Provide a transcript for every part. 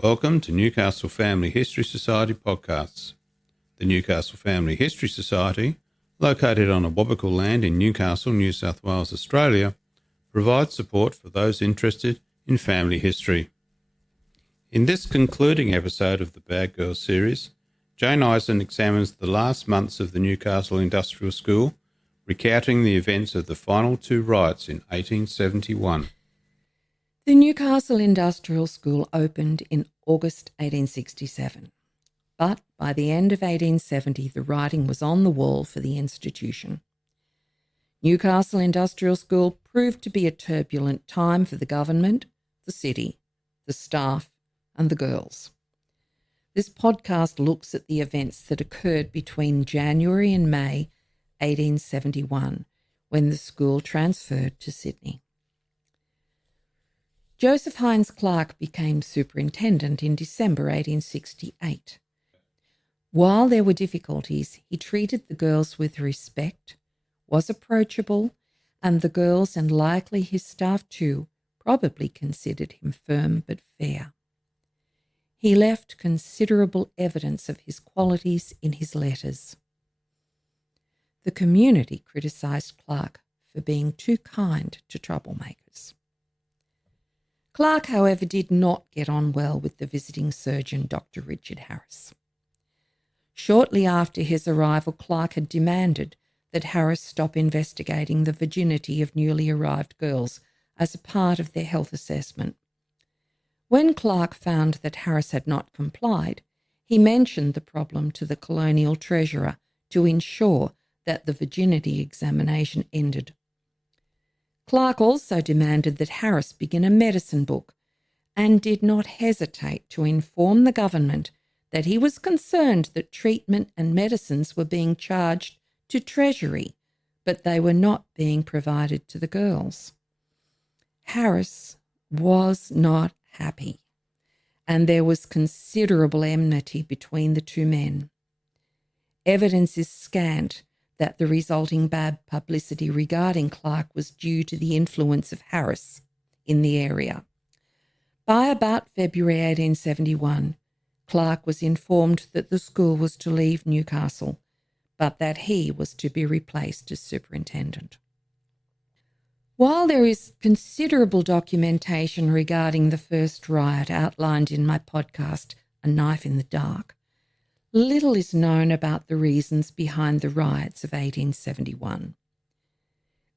Welcome to Newcastle Family History Society podcasts. The Newcastle Family History Society, located on Awabakal land in Newcastle, New South Wales, Australia, provides support for those interested in family history. In this concluding episode of the Bad Girls series, Jane Ison examines the last months of the Newcastle Industrial School, recounting the events of the final two riots in 1871. The Newcastle Industrial School opened in August 1867, but by the end of 1870 the writing was on the wall for the institution. Newcastle Industrial School proved to be a turbulent time for the government, the city, the staff and the girls. This podcast looks at the events that occurred between January and May 1871, when the school transferred to Sydney. Joseph Hines Clark became superintendent in December 1868. While there were difficulties, he treated the girls with respect, was approachable, and the girls, and likely his staff too, probably considered him firm but fair. He left considerable evidence of his qualities in his letters. The community criticised Clark for being too kind to troublemakers. Clark, however, did not get on well with the visiting surgeon, Dr. Richard Harris. Shortly after his arrival, Clark had demanded that Harris stop investigating the virginity of newly arrived girls as a part of their health assessment. When Clark found that Harris had not complied, he mentioned the problem to the colonial treasurer to ensure that the virginity examination ended. Clark also demanded that Harris begin a medicine book and did not hesitate to inform the government that he was concerned that treatment and medicines were being charged to Treasury, but they were not being provided to the girls. Harris was not happy, and there was considerable enmity between the two men. Evidence is scant that the resulting bad publicity regarding Clark was due to the influence of Harris in the area. By about February 1871, Clark was informed that the school was to leave Newcastle, but that he was to be replaced as superintendent. While there is considerable documentation regarding the first riot outlined in my podcast, A Knife in the Dark, little is known about the reasons behind the riots of 1871.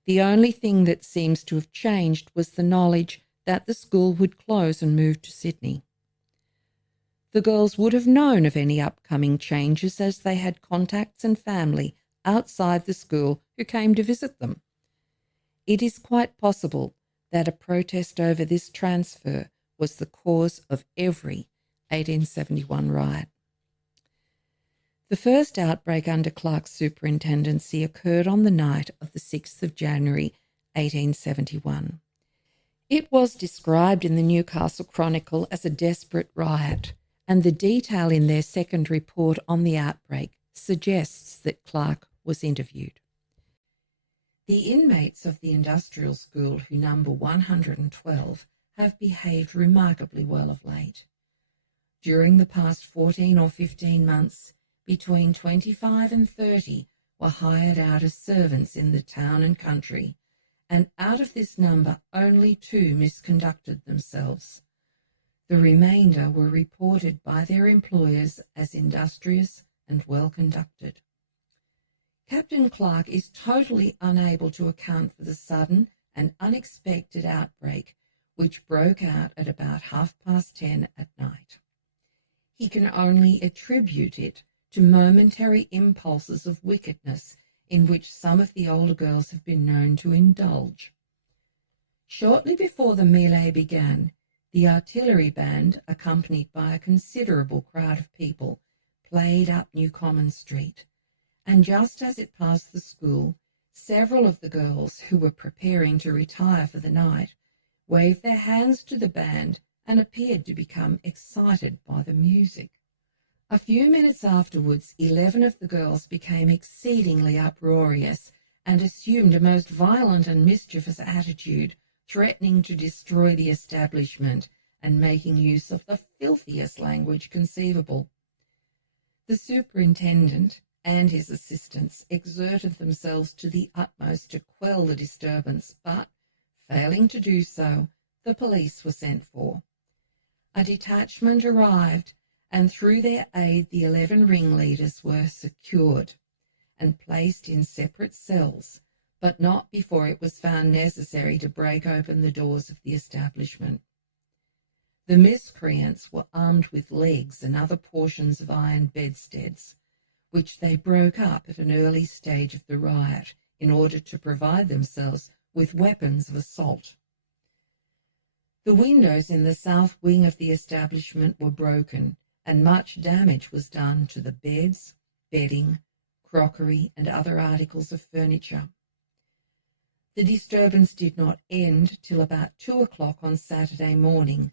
The only thing that seems to have changed was the knowledge that the school would close and move to Sydney. The girls would have known of any upcoming changes as they had contacts and family outside the school who came to visit them. It is quite possible that a protest over this transfer was the cause of every 1871 riot. The first outbreak under Clark's superintendency occurred on the night of the 6th of January 1871. It was described in the Newcastle Chronicle as a desperate riot, and the detail in their second report on the outbreak suggests that Clark was interviewed. The inmates of the industrial school, who number 112, have behaved remarkably well of late. During the past 14 or 15 months, between 25 and 30 were hired out as servants in the town and country, and out of this number only 2 misconducted themselves. The remainder were reported by their employers as industrious and well conducted. Captain Clark is totally unable to account for the sudden and unexpected outbreak which broke out at about 10:30 at night. He can only attribute it to momentary impulses of wickedness in which some of the older girls have been known to indulge. Shortly before the melee began, the artillery band, accompanied by a considerable crowd of people, played up New Common Street, and just as it passed the school, several of the girls who were preparing to retire for the night waved their hands to the band and appeared to become excited by the music. A few minutes afterwards, 11 of the girls became exceedingly uproarious and assumed a most violent and mischievous attitude, threatening to destroy the establishment and making use of the filthiest language conceivable. The superintendent and his assistants exerted themselves to the utmost to quell the disturbance, but, failing to do so, the police were sent for. A detachment arrived, and through their aid the 11 ringleaders were secured and placed in separate cells, but not before it was found necessary to break open the doors of the establishment. The miscreants were armed with legs and other portions of iron bedsteads, which they broke up at an early stage of the riot in order to provide themselves with weapons of assault. The windows in the south wing of the establishment were broken, and much damage was done to the beds, bedding, crockery, and other articles of furniture. The disturbance did not end till about 2 o'clock on Saturday morning,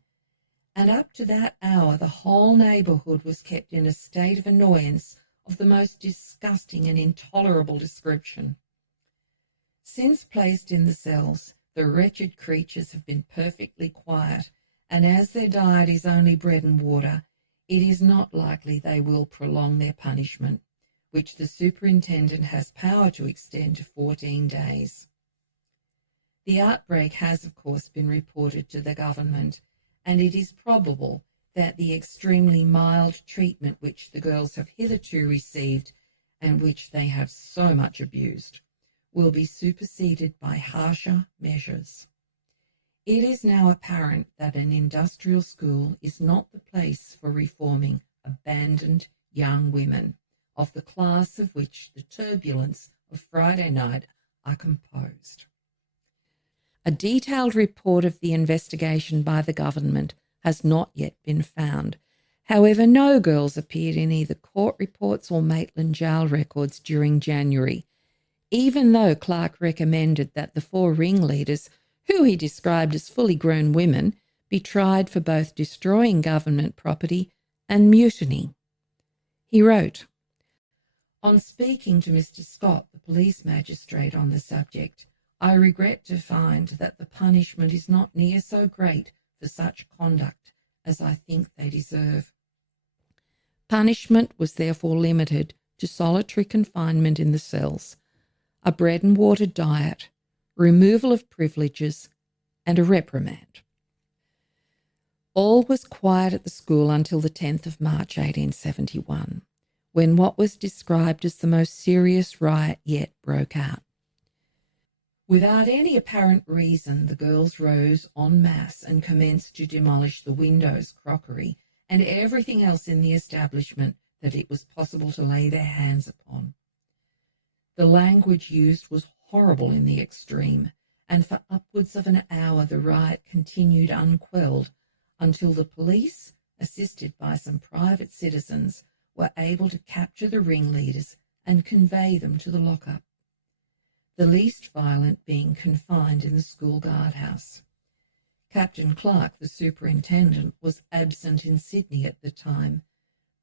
and up to that hour the whole neighbourhood was kept in a state of annoyance of the most disgusting and intolerable description. Since placed in the cells, the wretched creatures have been perfectly quiet, and as their diet is only bread and water, it is not likely they will prolong their punishment, which the superintendent has power to extend to 14 days. The outbreak has, of course, been reported to the government, and it is probable that the extremely mild treatment which the girls have hitherto received, and which they have so much abused, will be superseded by harsher measures. It is now apparent that an industrial school is not the place for reforming abandoned young women of the class of which the turbulence of Friday night are composed. A detailed report of the investigation by the government has not yet been found. However, no girls appeared in either court reports or Maitland jail records during January, even though Clark recommended that the 4 ringleaders, who he described as fully grown women, be tried for both destroying government property and mutiny. He wrote, "On speaking to Mr. Scott, the police magistrate, on the subject, I regret to find that the punishment is not near so great for such conduct as I think they deserve." Punishment was therefore limited to solitary confinement in the cells, a bread and water diet, removal of privileges, and a reprimand. All was quiet at the school until the 10th of March 1871, when what was described as the most serious riot yet broke out. Without any apparent reason, the girls rose en masse and commenced to demolish the windows, crockery, and everything else in the establishment that it was possible to lay their hands upon. The language used was horrible in the extreme, and for upwards of an hour the riot continued unquelled until the police, assisted by some private citizens, were able to capture the ringleaders and convey them to the lockup, the least violent being confined in the school guardhouse. Captain Clark, the superintendent, was absent in Sydney at the time,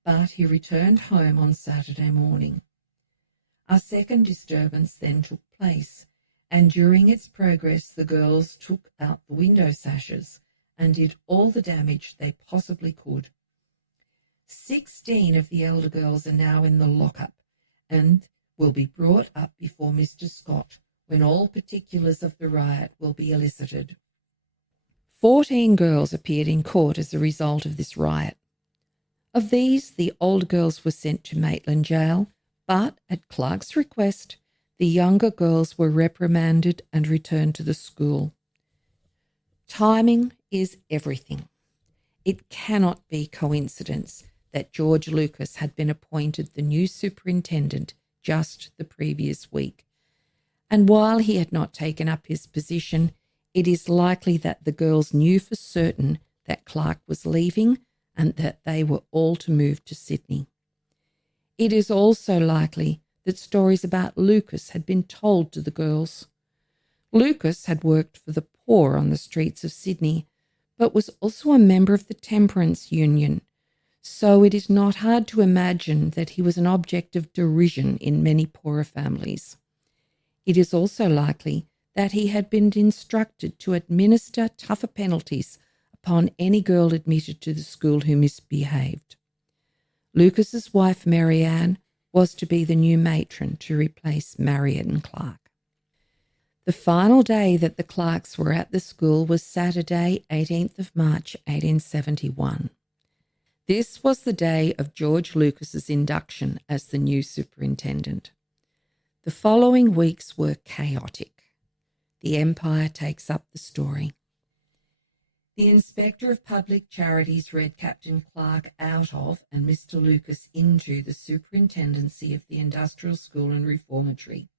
but he returned home on Saturday morning. A second disturbance then took place, and during its progress the girls took out the window sashes and did all the damage they possibly could. 16 of the elder girls are now in the lockup and will be brought up before Mr. Scott, when all particulars of the riot will be elicited. 14 girls appeared in court as a result of this riot. Of these, the older girls were sent to Maitland Jail, but at Clark's request, the younger girls were reprimanded and returned to the school. Timing is everything. It cannot be coincidence that George Lucas had been appointed the new superintendent just the previous week. And while he had not taken up his position, it is likely that the girls knew for certain that Clark was leaving and that they were all to move to Sydney. It is also likely that stories about Lucas had been told to the girls. Lucas had worked for the poor on the streets of Sydney, but was also a member of the Temperance Union, so it is not hard to imagine that he was an object of derision in many poorer families. It is also likely that he had been instructed to administer tougher penalties upon any girl admitted to the school who misbehaved. Lucas's wife, Marianne, was to be the new matron to replace Marion Clark. The final day that the Clarks were at the school was Saturday, 18th of March, 1871. This was the day of George Lucas's induction as the new superintendent. The following weeks were chaotic. The Empire takes up the story. The Inspector of Public Charities read Captain Clark out of and Mr. Lucas into the superintendency of the Industrial School and Reformatory.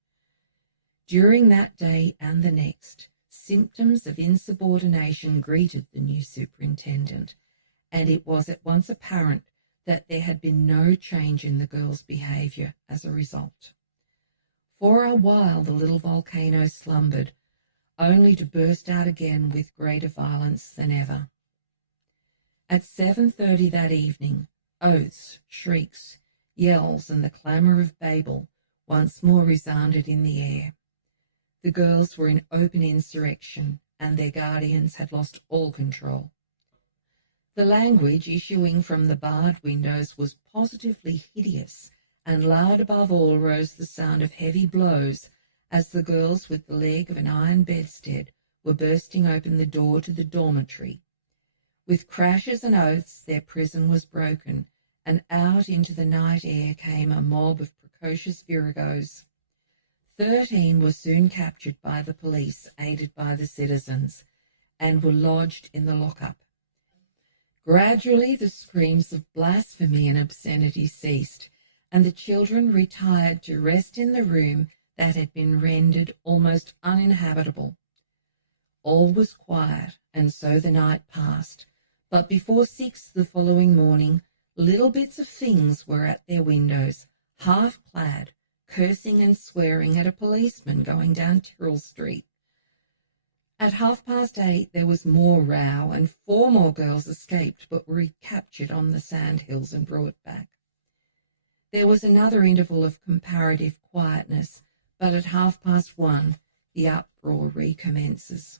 During that day and the next, symptoms of insubordination greeted the new superintendent, and it was at once apparent that there had been no change in the girls' behaviour as a result. For a while the little volcano slumbered, only to burst out again with greater violence than ever. At 7:30 that evening, oaths, shrieks, yells, and the clamour of Babel once more resounded in the air. The girls were in open insurrection, and their guardians had lost all control. The language issuing from the barred windows was positively hideous, and loud above all rose the sound of heavy blows as the girls with the leg of an iron bedstead were bursting open the door to the dormitory. With crashes and oaths their prison was broken, and out into the night air came a mob of precocious viragos. 13 were soon captured by the police, aided by the citizens, and were lodged in the lockup. Gradually the screams of blasphemy and obscenity ceased, and the children retired to rest in the room that had been rendered almost uninhabitable. All was quiet, and so the night passed, but before 6 the following morning, little bits of things were at their windows, half-clad, cursing and swearing at a policeman going down Tyrrell Street. At 8:30 there was more row, and 4 more girls escaped but were recaptured on the sandhills and brought back. There was another interval of comparative quietness, but at 1:30 the uproar recommences.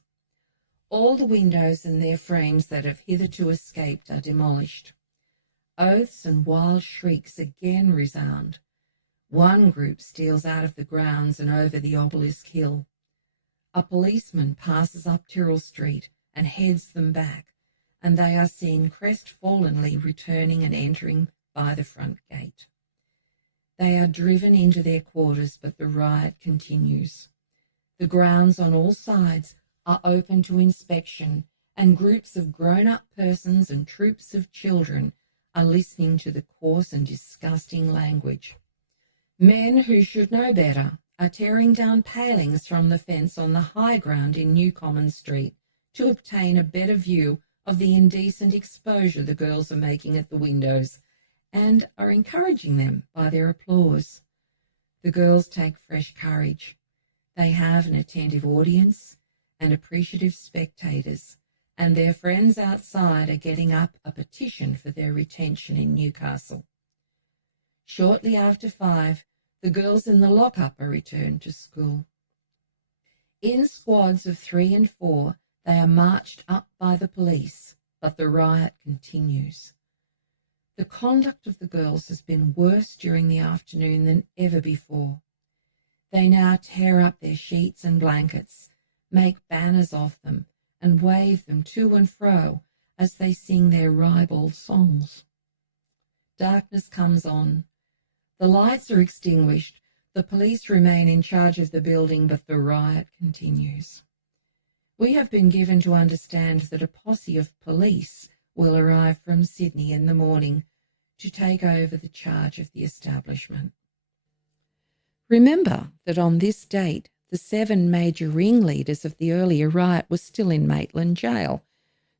All the windows and their frames that have hitherto escaped are demolished. Oaths and wild shrieks again resound. One group steals out of the grounds and over the obelisk hill. A policeman passes up Tyrrell Street and heads them back, and they are seen crestfallenly returning and entering by the front gate. They are driven into their quarters, but the riot continues. The grounds on all sides are open to inspection, and groups of grown-up persons and troops of children are listening to the coarse and disgusting language. Men who should know better are tearing down palings from the fence on the high ground in New Common Street to obtain a better view of the indecent exposure the girls are making at the windows, and are encouraging them by their applause. The girls take fresh courage. They have an attentive audience and appreciative spectators, and their friends outside are getting up a petition for their retention in Newcastle. Shortly after 5, the girls in the lockup are returned to school. In squads of 3 and 4, they are marched up by the police, but the riot continues. The conduct of the girls has been worse during the afternoon than ever before. They now tear up their sheets and blankets, make banners of them, and wave them to and fro as they sing their ribald songs. Darkness comes on. The lights are extinguished. The police remain in charge of the building, but the riot continues. We have been given to understand that a posse of police will arrive from Sydney in the morning to take over the charge of the establishment. Remember that on this date, the 7 major ringleaders of the earlier riot were still in Maitland Jail,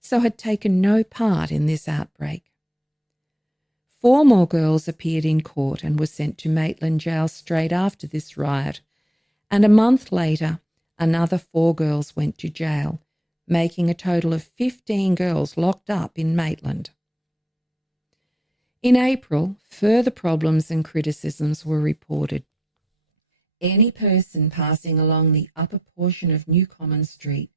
so had taken no part in this outbreak. 4 more girls appeared in court and were sent to Maitland Jail straight after this riot, and a month later, another 4 girls went to jail, making a total of 15 girls locked up in Maitland. In April, further problems and criticisms were reported. Any person passing along the upper portion of New Common Street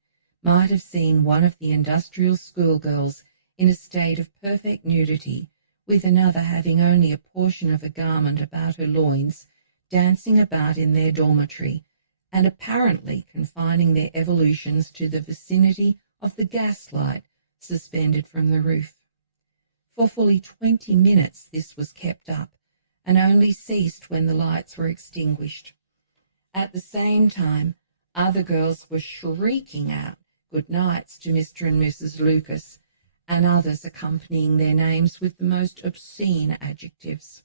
might have seen one of the industrial schoolgirls in a state of perfect nudity, with another having only a portion of a garment about her loins, dancing about in their dormitory, and apparently confining their evolutions to the vicinity of the gaslight suspended from the roof. For fully 20 minutes this was kept up, and only ceased when the lights were extinguished. At the same time, other girls were shrieking out good nights to Mr. and Mrs. Lucas, and others accompanying their names with the most obscene adjectives.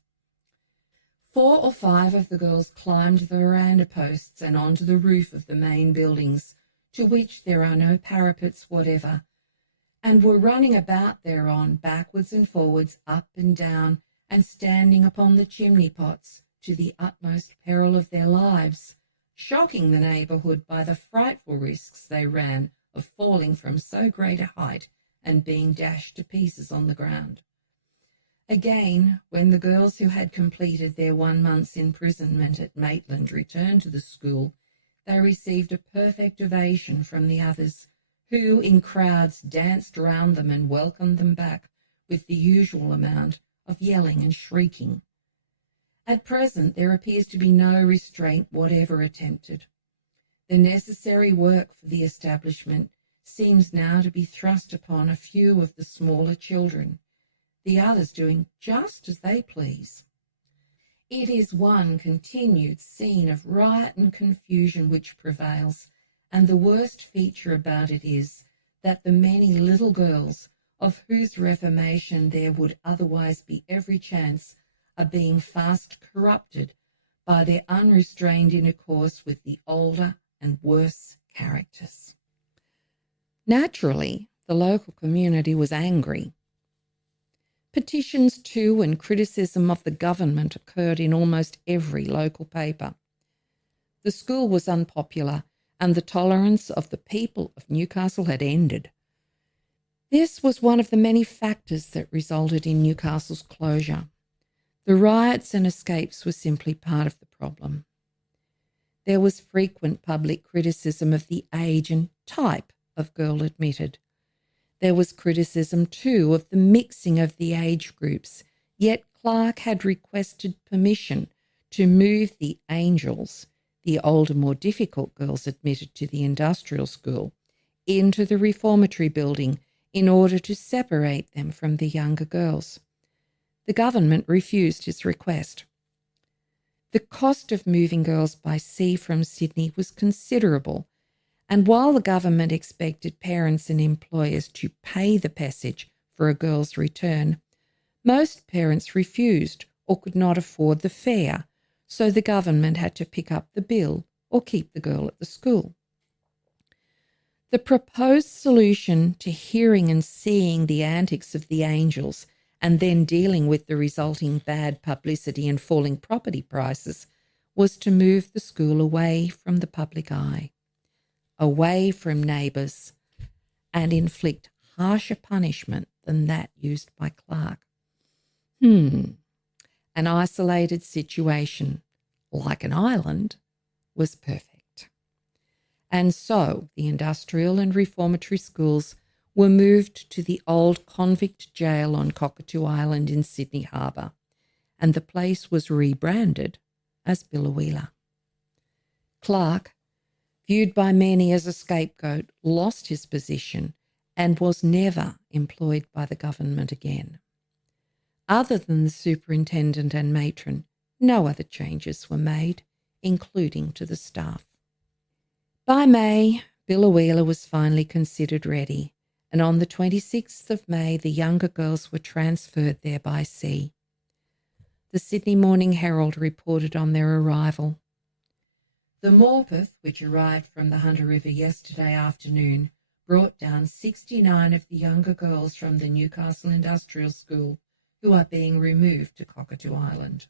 4 or 5 of the girls climbed the veranda posts and onto the roof of the main buildings, to which there are no parapets whatever, and were running about thereon backwards and forwards, up and down, and standing upon the chimney pots to the utmost peril of their lives, shocking the neighbourhood by the frightful risks they ran of falling from so great a height and being dashed to pieces on the ground. Again, when the girls who had completed their 1 month's imprisonment at Maitland returned to the school, they received a perfect ovation from the others, who in crowds danced round them and welcomed them back with the usual amount of yelling and shrieking. At present there appears to be no restraint whatever attempted. The necessary work for the establishment seems now to be thrust upon a few of the smaller children, the others doing just as they please. It is one continued scene of riot and confusion which prevails, and the worst feature about it is that the many little girls, of whose reformation there would otherwise be every chance, are being fast corrupted by their unrestrained intercourse with the older and worse characters. Naturally, the local community was angry. Petitions to and criticism of the government occurred in almost every local paper. The school was unpopular, and the tolerance of the people of Newcastle had ended. This was one of the many factors that resulted in Newcastle's closure. The riots and escapes were simply part of the problem. There was frequent public criticism of the age and type of girl admitted. There was criticism, too, of the mixing of the age groups, yet Clark had requested permission to move the angels, the older, more difficult girls admitted to the industrial school, into the reformatory building in order to separate them from the younger girls. The government refused his request. The cost of moving girls by sea from Sydney was considerable, and while the government expected parents and employers to pay the passage for a girl's return, most parents refused or could not afford the fare, so the government had to pick up the bill or keep the girl at the school. The proposed solution to hearing and seeing the antics of the angels and then dealing with the resulting bad publicity and falling property prices was to move the school away from the public eye, away from neighbours, and inflict harsher punishment than that used by Clark. An isolated situation, like an island, was perfect. And so the industrial and reformatory schools were moved to the old convict jail on Cockatoo Island in Sydney Harbour, and the place was rebranded as Billawheeler. Clark, viewed by many as a scapegoat, lost his position and was never employed by the government again. Other than the superintendent and matron, no other changes were made, including to the staff. By May, Billawheeler was finally considered ready, and on the 26th of May the younger girls were transferred there by sea. The Sydney Morning Herald reported on their arrival. The Morpeth, which arrived from the Hunter River yesterday afternoon, brought down 69 of the younger girls from the Newcastle Industrial School, who are being removed to Cockatoo Island.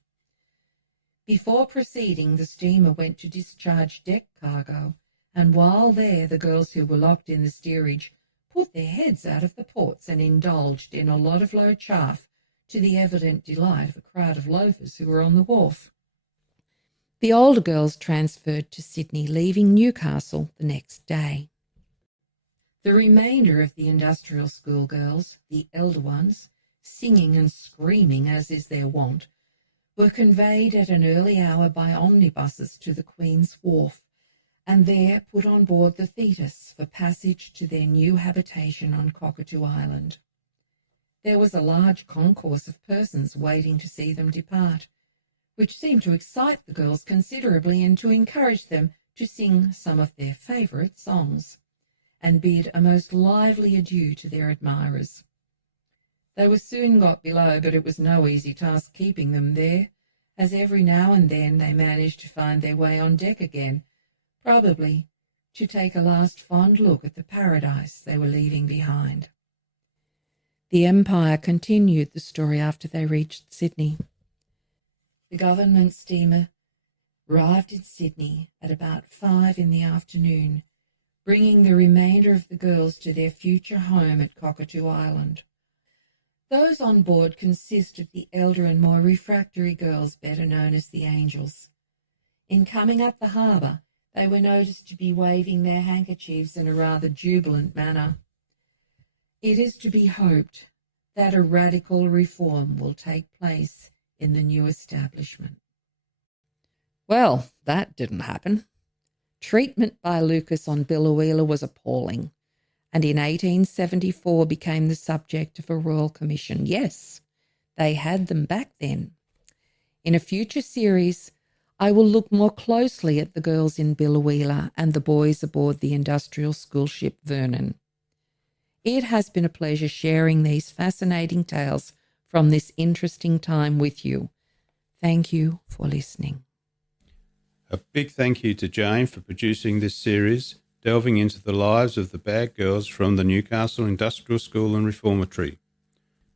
Before proceeding, the steamer went to discharge deck cargo, and while there the girls who were locked in the steerage put their heads out of the ports and indulged in a lot of low chaff, to the evident delight of a crowd of loafers who were on the wharf. The older girls transferred to Sydney, leaving Newcastle the next day. The remainder of the industrial school girls, the elder ones, singing and screaming as is their wont, were conveyed at an early hour by omnibuses to the Queen's Wharf, and there put on board the Thetis for passage to their new habitation on Cockatoo Island. There was a large concourse of persons waiting to see them depart, which seemed to excite the girls considerably and to encourage them to sing some of their favourite songs, and bid a most lively adieu to their admirers. They were soon got below, but it was no easy task keeping them there, as every now and then they managed to find their way on deck again, probably to take a last fond look at the paradise they were leaving behind. The Empire continued the story after they reached Sydney. The government steamer arrived in Sydney at about 5 in the afternoon, bringing the remainder of the girls to their future home at Cockatoo Island. Those on board consist of the elder and more refractory girls, better known as the Angels. In coming up the harbour, they were noticed to be waving their handkerchiefs in a rather jubilant manner. It is to be hoped that a radical reform will take place in the new establishment. Well, that didn't happen. Treatment by Lucas on Biloela was appalling, and in 1874 became the subject of a royal commission. Yes, they had them back then. In a future series, I will look more closely at the girls in Biloela and the boys aboard the industrial school ship Vernon. It has been a pleasure sharing these fascinating tales from this interesting time with you. Thank you for listening. A big thank you to Jane for producing this series, delving into the lives of the bad girls from the Newcastle Industrial School and Reformatory.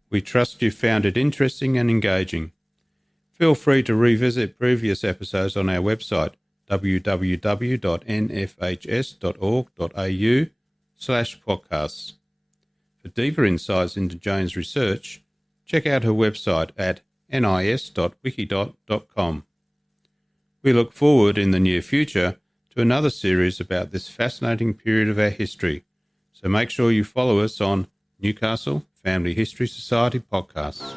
We trust you found it interesting and engaging. Feel free to revisit previous episodes on our website, www.nfhs.org.au/podcasts. For deeper insights into Jane's research, check out her website at nis.wikidot.com. We look forward in the near future to another series about this fascinating period of our history, so make sure you follow us on Newcastle Family History Society podcasts.